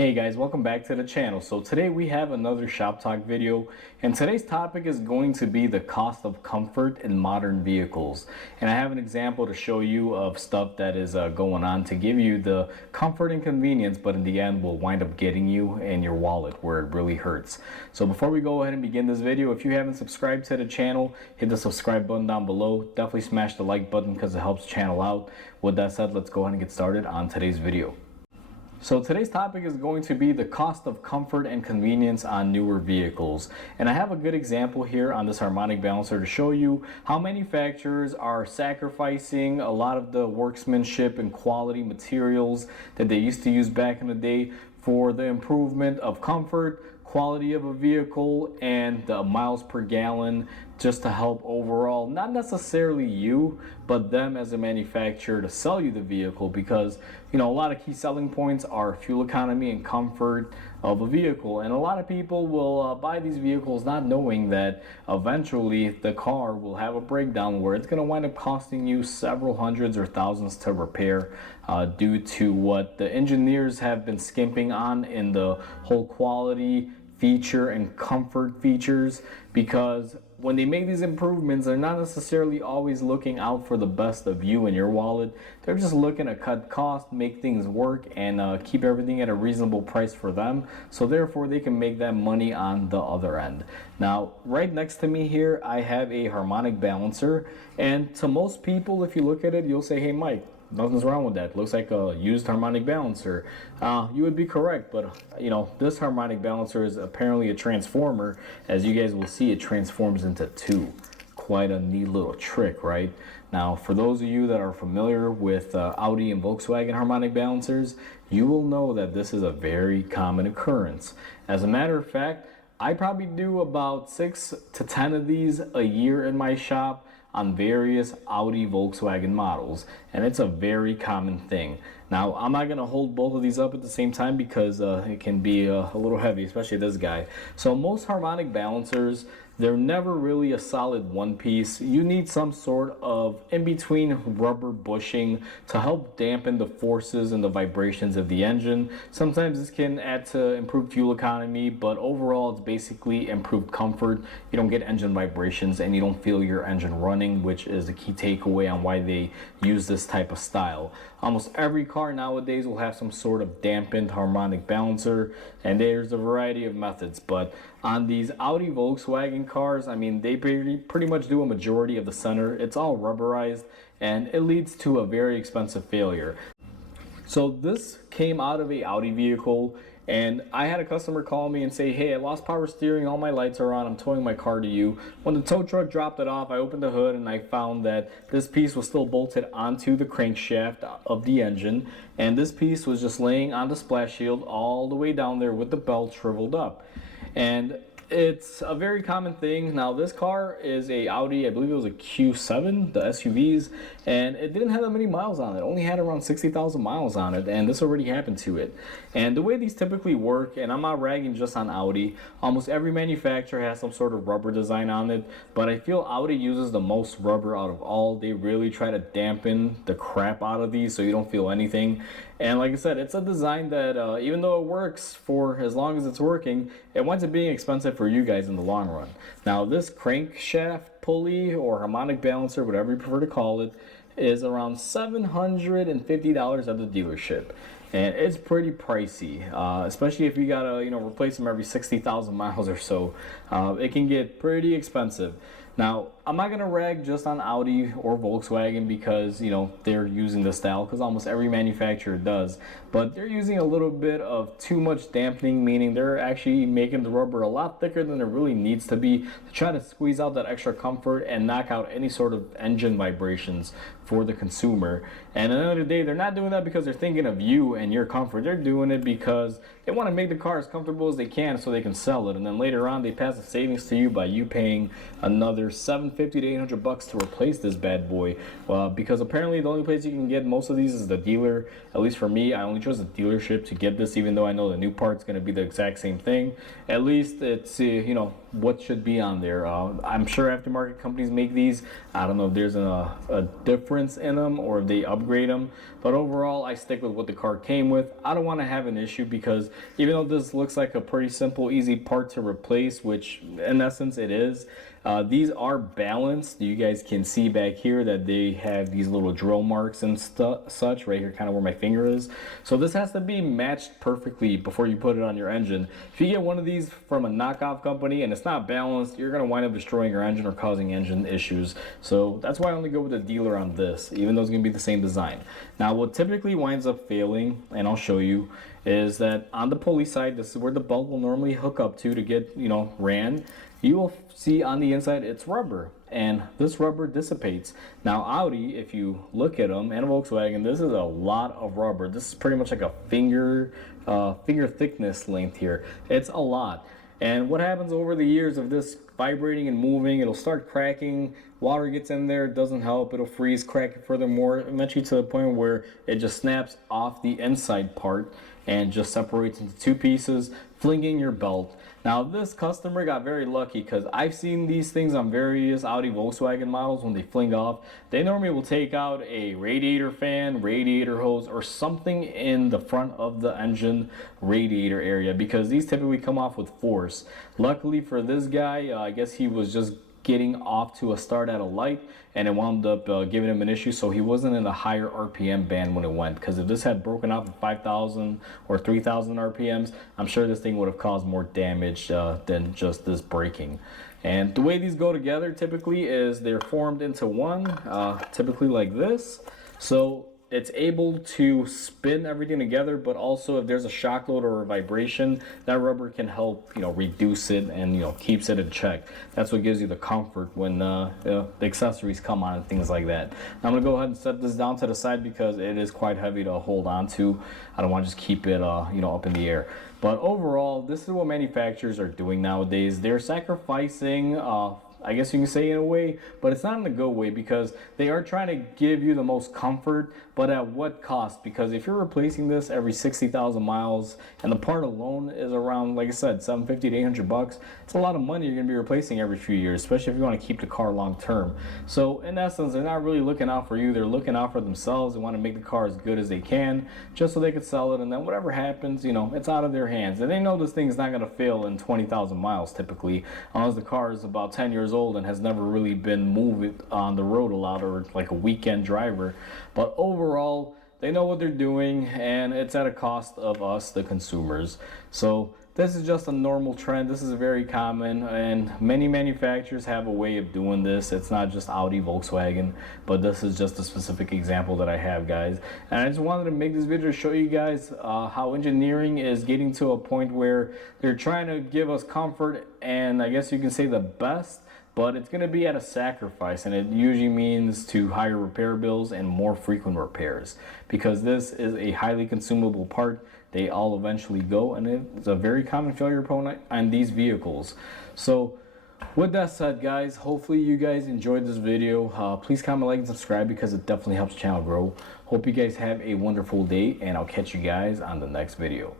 Hey guys, welcome back to the channel. So today we have another shop talk video, and today's topic is going to be the cost of comfort in modern vehicles. And I have an example to show you of stuff that is going on to give you the comfort and convenience, but in the end will wind up getting you in your wallet where it really hurts. So before we go ahead and begin this video, if you haven't subscribed to the channel, hit the subscribe button down below. Definitely smash the like button because it helps the channel out. With that said, let's go ahead and get started on today's video. So today's topic is going to be the cost of comfort and convenience on newer vehicles. And I have a good example here on this harmonic balancer to show you how manufacturers are sacrificing a lot of the workmanship and quality materials that they used to use back in the day for the improvement of comfort, quality of a vehicle, and the miles per gallon, just to help overall, not necessarily you, but them as a manufacturer to sell you the vehicle, because a lot of key selling points are fuel economy and comfort of a vehicle. And a lot of people will buy these vehicles not knowing that eventually the car will have a breakdown where it's going to wind up costing you several hundreds or thousands to repair due to what the engineers have been skimping on in the whole quality, feature, and comfort features. Because when they make these improvements, they're not necessarily always looking out for the best of you and your wallet. They're just looking to cut costs, make things work, and keep everything at a reasonable price for them, so therefore they can make that money on the other end. Now, right next to me here, I have a harmonic balancer, and to most people, if you look at it, you'll say, hey Mike, nothing's wrong with that. It looks like a used harmonic balancer. You would be correct, but this harmonic balancer is apparently a transformer. As you guys will see, it transforms into two. Quite a neat little trick, right? Now, for those of you that are familiar with Audi and Volkswagen harmonic balancers, you will know that this is a very common occurrence. As a matter of fact, I probably do about 6 to 10 of these a year in my shop on various Audi, Volkswagen models, and it's a very common thing. Now, I'm not gonna hold both of these up at the same time because it can be a little heavy, especially this guy. So most harmonic balancers, they're never really a solid one piece. You need some sort of in-between rubber bushing to help dampen the forces and the vibrations of the engine. Sometimes this can add to improved fuel economy, but overall it's basically improved comfort. You don't get engine vibrations and you don't feel your engine running, which is a key takeaway on why they use this type of style. Almost every car nowadays will have some sort of dampened harmonic balancer, and there's a variety of methods. But on these Audi, Volkswagen cars, I mean, they pretty much do a majority of the center. It's all rubberized, and it leads to a very expensive failure. So this came out of a Audi vehicle, and I had a customer call me and say, hey, I lost power steering, all my lights are on, I'm towing my car to you. When the tow truck dropped it off, I opened the hood and I found that this piece was still bolted onto the crankshaft of the engine, and this piece was just laying on the splash shield all the way down there with the belt shriveled up. And it's a very common thing. Now, this car is a Audi, I believe it was a Q7, the SUVs, and it didn't have that many miles on it. It only had around 60,000 miles on it, and this already happened to it. And the way these typically work, and I'm not ragging just on Audi, almost every manufacturer has some sort of rubber design on it, but I feel Audi uses the most rubber out of all. They really try to dampen the crap out of these so you don't feel anything. And like I said, it's a design that even though it works for as long as it's working, it winds up being expensive for you guys in the long run. Now, this crankshaft pulley or harmonic balancer, whatever you prefer to call it, is around $750 at the dealership. And it's pretty pricey, especially if you gotta replace them every 60,000 miles or so. It can get pretty expensive. Now, I'm not gonna rag just on Audi or Volkswagen because they're using this style, because almost every manufacturer does, but they're using a little bit of too much dampening, meaning they're actually making the rubber a lot thicker than it really needs to be to try to squeeze out that extra comfort and knock out any sort of engine vibrations for the consumer. And at the end of the day, they're not doing that because they're thinking of you and your comfort. They're doing it because they want to make the car as comfortable as they can so they can sell it, and then later on they pass the savings to you by you paying another $750 to $800 to replace this bad boy. Because apparently the only place you can get most of these is the dealer. At least for me, I only chose the dealership to get this, even though I know the new part's going to be the exact same thing. At least it's what should be on there. I'm sure aftermarket companies make these. I don't know if there's a difference in them or if they upgrade them, but overall I stick with what the car came with. I don't want to have an issue because even though this looks like a pretty simple, easy part to replace, which in essence it is, these are balanced. You guys can see back here that they have these little drill marks and such right here, kind of where my finger is. So this has to be matched perfectly before you put it on your engine. If you get one of these from a knockoff company and it's not balanced, you're going to wind up destroying your engine or causing engine issues. So that's why I only go with the dealer on this, even though it's going to be the same design. Now what typically winds up failing, and I'll show you, is that on the pulley side, this is where the belt will normally hook up to get, ran. You will see on the inside it's rubber, and this rubber dissipates. Now Audi, if you look at them, and Volkswagen, this is a lot of rubber. This is pretty much like a finger thickness length here. It's a lot. And what happens over the years of this vibrating and moving, it'll start cracking. Water gets in there, it doesn't help, it'll freeze, crack it furthermore, eventually to the point where it just snaps off the inside part and just separates into two pieces, flinging your belt. Now this customer got very lucky because I've seen these things on various Audi Volkswagen models. When they fling off, they normally will take out a radiator fan, radiator hose, or something in the front of the engine radiator area, because these typically come off with force. Luckily for this guy, I guess he was just getting off to a start at a light and it wound up giving him an issue, so he wasn't in the higher RPM band when it went, because if this had broken off at 5,000 or 3,000 RPMs, I'm sure this thing would have caused more damage than just this braking. And the way these go together typically is they're formed into one, typically like this. So it's able to spin everything together, but also if there's a shock load or a vibration, that rubber can help, reduce it and, keeps it in check. That's what gives you the comfort when the accessories come on and things like that. Now I'm gonna go ahead and set this down to the side because it is quite heavy to hold on to. I don't want to just keep it, up in the air. But overall, this is what manufacturers are doing nowadays. They're sacrificing, I guess you can say in a way, but it's not in a good way, because they are trying to give you the most comfort, but at what cost? Because if you're replacing this every 60,000 miles and the part alone is around, like I said, 750 to 800 bucks, it's a lot of money you're going to be replacing every few years, especially if you want to keep the car long term. So in essence, they're not really looking out for you, they're looking out for themselves. They want to make the car as good as they can just so they could sell it, and then whatever happens, it's out of their hands. And they know this thing is not going to fail in 20,000 miles typically, unless the car is about 10 years old and has never really been moved on the road a lot, or like a weekend driver. But overall, they know what they're doing, and it's at a cost of us, the consumers. So this is just a normal trend. This is very common, and many manufacturers have a way of doing this. It's not just Audi, Volkswagen, but this is just a specific example that I have, guys. And I just wanted to make this video to show you guys how engineering is getting to a point where they're trying to give us comfort, and I guess you can say the best, but it's going to be at a sacrifice, and it usually means to higher repair bills and more frequent repairs, because this is a highly consumable part. They all eventually go, and it's a very common failure prone on these vehicles. So with that said, guys, hopefully you guys enjoyed this video. Please comment, like, and subscribe, because it definitely helps the channel grow. Hope you guys have a wonderful day, and I'll catch you guys on the next video.